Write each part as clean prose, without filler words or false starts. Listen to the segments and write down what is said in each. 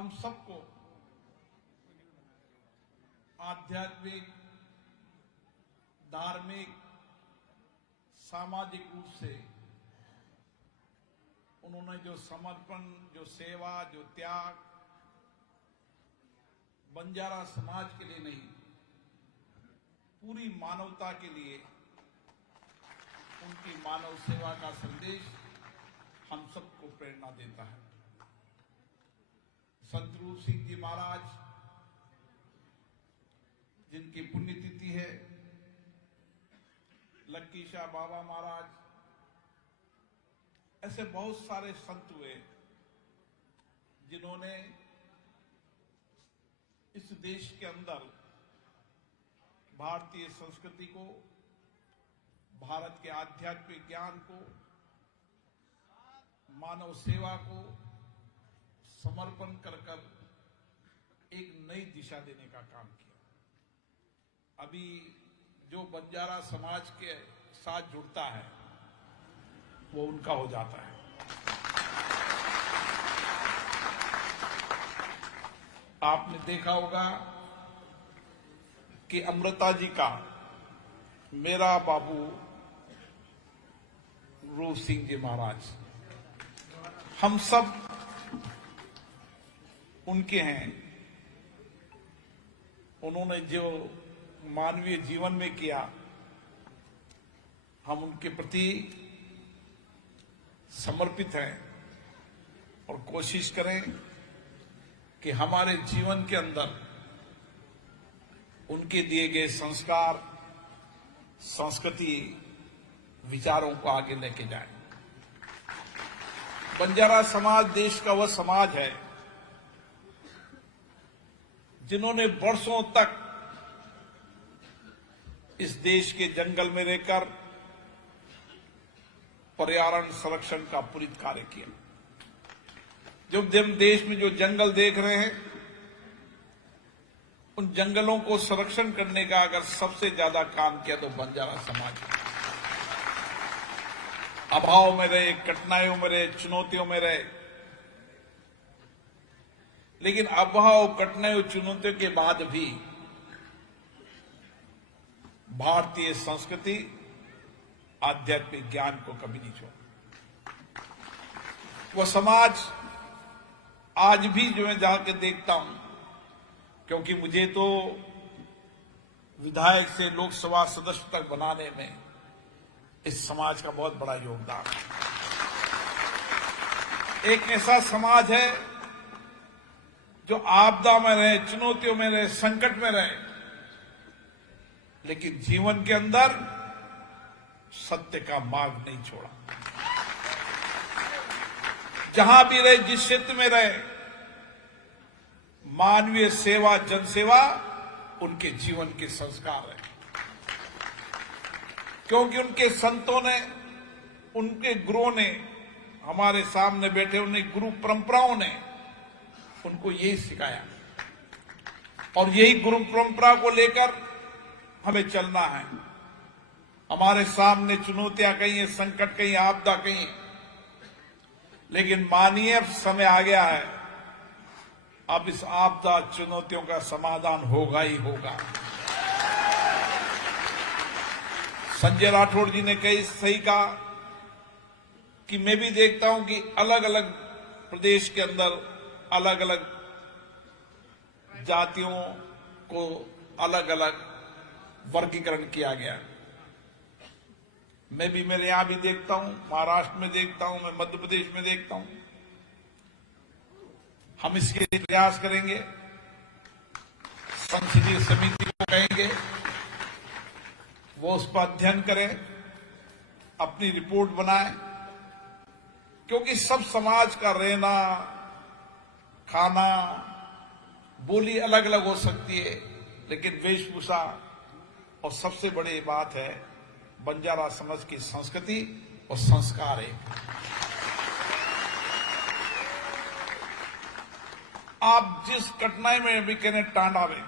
हम सबको आध्यात्मिक, धार्मिक, सामाजिक रूप से उन्होंने जो समर्पण, जो सेवा, जो त्याग बंजारा समाज के लिए नहीं, पूरी मानवता के लिए उनकी मानव सेवा का संदेश हम सबको प्रेरणा देता है। संत रूप सिंह जी महाराज, जिनकी पुण्यतिथि है, लक्की शाह बाबा महाराज, ऐसे बहुत सारे संत हुए जिन्होंने इस देश के अंदर भारतीय संस्कृति को, भारत के आध्यात्मिक ज्ञान को, मानव सेवा को समर्पण कर एक नई दिशा देने का काम किया। अभी जो बंजारा समाज के साथ जुड़ता है वो उनका हो जाता है। आपने देखा होगा कि अमृता जी का मेरा बाबू रूप सिंह जी महाराज, हम सब उनके हैं। उन्होंने जो मानवीय जीवन में किया, हम उनके प्रति समर्पित हैं और कोशिश करें कि हमारे जीवन के अंदर उनके दिए गए संस्कार, संस्कृति, विचारों को आगे लेके जाएं। बंजारा समाज देश का वह समाज है जिन्होंने वर्षों तक इस देश के जंगल में रहकर पर्यावरण संरक्षण का पूरी कार्य किया। जो हम देश में जो जंगल देख रहे हैं, उन जंगलों को संरक्षण करने का अगर सबसे ज्यादा काम किया तो बंजारा समाज है। अभाव में रहे, कठिनाइयों में रहे, चुनौतियों में रहे, लेकिन अभाव, कठिनाइयों, चुनौतियों के बाद भी भारतीय संस्कृति, आध्यात्मिक ज्ञान को कभी नहीं छोड़ा। वह समाज आज भी जो मैं जाकर देखता हूं, क्योंकि मुझे तो विधायक से लोकसभा सदस्य तक बनाने में इस समाज का बहुत बड़ा योगदान है। एक ऐसा समाज है जो आपदा में रहे, चुनौतियों में रहे, संकट में रहे, लेकिन जीवन के अंदर सत्य का मार्ग नहीं छोड़ा। जहां भी रहे, जिस क्षेत्र में रहे, मानवीय सेवा, जनसेवा उनके जीवन के संस्कार है। क्योंकि उनके संतों ने, उनके गुरुओं ने, हमारे सामने बैठे उन्हें गुरु परंपराओं ने उनको यही सिखाया और यही गुरु परंपरा को लेकर हमें चलना है। हमारे सामने चुनौतियां कहीं हैं, संकट कहीं, आपदा कहीं, लेकिन मानिए अब समय आ गया है, अब इस आपदा चुनौतियों का समाधान होगा ही होगा। संजय राठौड़ जी ने कई सही कहा कि मैं भी देखता हूं कि अलग अलग प्रदेश के अंदर अलग अलग जातियों को अलग अलग वर्गीकरण किया गया। मैं भी, मेरे यहां भी देखता हूं, महाराष्ट्र में देखता हूं, मैं मध्य प्रदेश में देखता हूं। हम इसके लिए प्रयास करेंगे, संसदीय समिति को कहेंगे वो उस पर अध्ययन करें, अपनी रिपोर्ट बनाए, क्योंकि सब समाज का रहना, खाना, बोली अलग अलग हो सकती है, लेकिन वेशभूषा और सबसे बड़ी बात है बंजारा समाज की संस्कृति और संस्कार है। आप जिस कठिनाई में भी कहने टांडा में,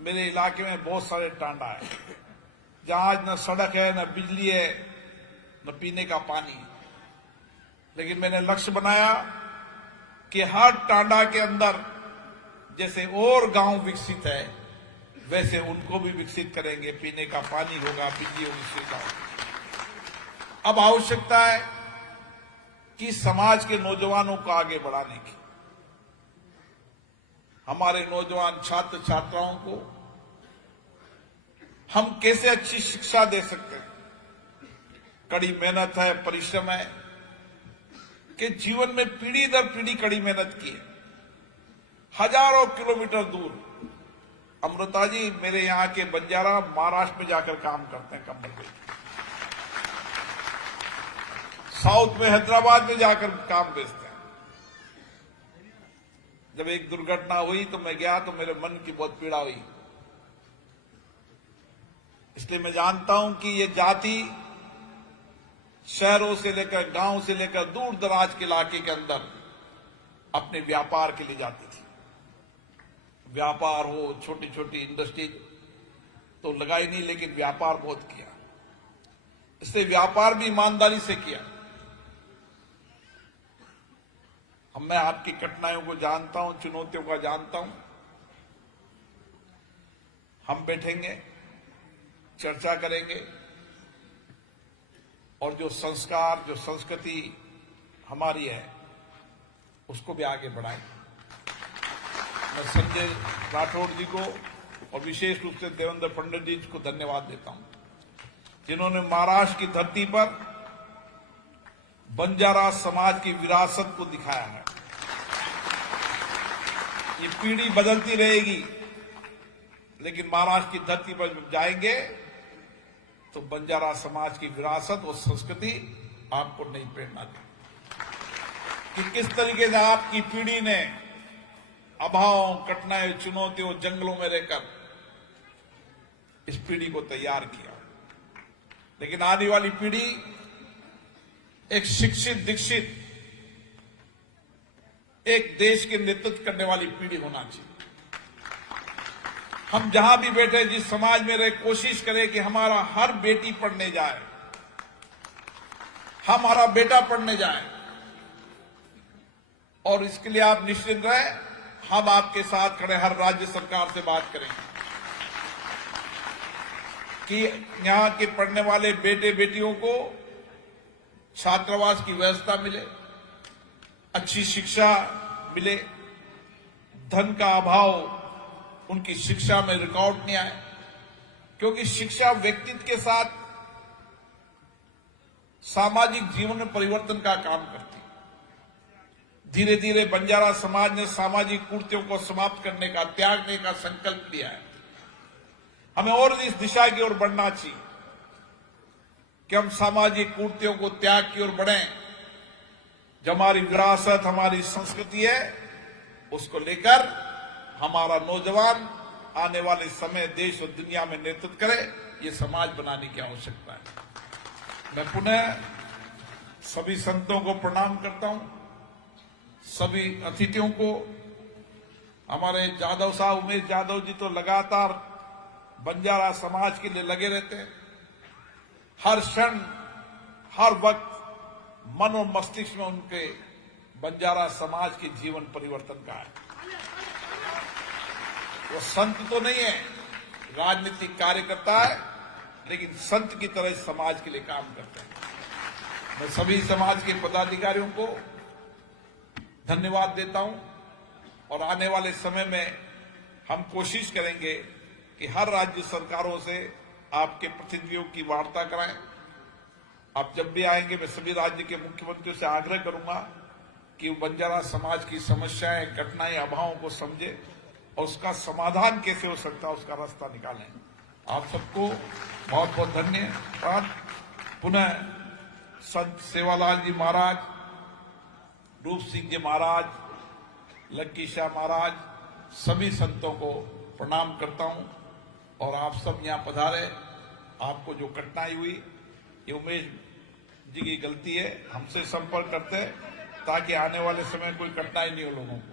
मेरे इलाके में बहुत सारे टांडा है जहां न सड़क है, न बिजली है, न पीने का पानी, लेकिन मैंने लक्ष्य बनाया कि हर टांडा के अंदर जैसे और गांव विकसित है वैसे उनको भी विकसित करेंगे। पीने का पानी होगा, बिजली होगी, सुविधा होगी। अब आवश्यकता है कि समाज के नौजवानों को आगे बढ़ाने की, हमारे नौजवान छात्र छात्राओं को हम कैसे अच्छी शिक्षा दे सकते हैं। कड़ी मेहनत है, परिश्रम है कि जीवन में पीढ़ी दर पीढ़ी कड़ी मेहनत की है। हजारों किलोमीटर दूर अमृता जी मेरे यहां के बंजारा महाराष्ट्र में जाकर काम करते हैं, कंबल पे, साउथ में हैदराबाद में जाकर काम बेचते हैं। जब एक दुर्घटना हुई तो मैं गया तो मेरे मन की बहुत पीड़ा हुई। इसलिए मैं जानता हूं कि ये जाति शहरों से लेकर गांव से लेकर दूर दराज के इलाके के अंदर अपने व्यापार के लिए जाती थी। व्यापार हो, छोटी छोटी इंडस्ट्री तो लगाई नहीं, लेकिन व्यापार बहुत किया। इसलिए व्यापार भी ईमानदारी से किया। मैं आपकी कठिनाइयों को जानता हूं, चुनौतियों का जानता हूं। हम बैठेंगे, चर्चा करेंगे और जो संस्कार, जो संस्कृति हमारी है उसको भी आगे बढ़ाएंगे। मैं संजय राठौड़ जी को और विशेष रूप से देवेंद्र फडणवीस जी को धन्यवाद देता हूं, जिन्होंने महाराष्ट्र की धरती पर बंजारा समाज की विरासत को दिखाया है। ये पीढ़ी बदलती रहेगी, लेकिन महाराष्ट्र की धरती पर जब जाएंगे तो बंजारा समाज की विरासत और संस्कृति आपको नई प्रेरणा देगी कि किस तरीके से आपकी पीढ़ी ने अभाव, कठिनाई, चुनौतियों, जंगलों में रहकर इस पीढ़ी को तैयार किया। लेकिन आने वाली पीढ़ी एक शिक्षित, दीक्षित, एक देश के नेतृत्व करने वाली पीढ़ी होना चाहिए। हम जहां भी बैठे, जिस समाज में रहे, कोशिश करें कि हमारा हर बेटी पढ़ने जाए, हमारा बेटा पढ़ने जाए। और इसके लिए आप निश्चित रहें, हम आपके साथ खड़े, हर राज्य सरकार से बात करेंगे कि यहां के पढ़ने वाले बेटे बेटियों को छात्रावास की व्यवस्था मिले, अच्छी शिक्षा मिले, धन का अभाव उनकी शिक्षा में रिकॉर्ड नहीं आए, क्योंकि शिक्षा व्यक्तित्व के साथ सामाजिक जीवन में परिवर्तन का काम करती है। धीरे धीरे बंजारा समाज ने सामाजिक कुरीतियों को समाप्त करने का, त्यागने का संकल्प लिया है। हमें और इस दिशा की ओर बढ़ना चाहिए कि हम सामाजिक कुरीतियों को त्याग की ओर बढ़ें। जो हमारी विरासत, हमारी संस्कृति है, उसको लेकर हमारा नौजवान आने वाले समय देश और दुनिया में नेतृत्व करे। ये समाज बनाने की आवश्यकता है। मैं पुनः सभी संतों को प्रणाम करता हूं, सभी अतिथियों को। हमारे जादव साहब, उमेश जादव जी तो लगातार बंजारा समाज के लिए लगे रहते हैं। हर क्षण, हर वक्त मन और मस्तिष्क में उनके बंजारा समाज के जीवन परिवर्तन का है। वो संत तो नहीं है, राजनीतिक कार्यकर्ता है, लेकिन संत की तरह समाज के लिए काम करते हैं। मैं सभी समाज के पदाधिकारियों को धन्यवाद देता हूं और आने वाले समय में हम कोशिश करेंगे कि हर राज्य सरकारों से आपके प्रतिनिधियों की वार्ता कराएं। आप जब भी आएंगे, मैं सभी राज्य के मुख्यमंत्रियों से आग्रह करूंगा कि वो बंजारा समाज की समस्याएं, कठिनाई, अभावों को समझे और उसका समाधान कैसे हो सकता है उसका रास्ता निकालें। आप सबको बहुत बहुत धन्यवाद। पुनः संत सेवालाल जी महाराज, रूप सिंह जी महाराज, लक्की शाह महाराज, सभी संतों को प्रणाम करता हूं। और आप सब यहां पधारे। आपको जो कठिनाई हुई, ये उमेश जी की गलती है, हमसे संपर्क करते ताकि आने वाले समय कोई कठिनाई नहीं हो लोगों को।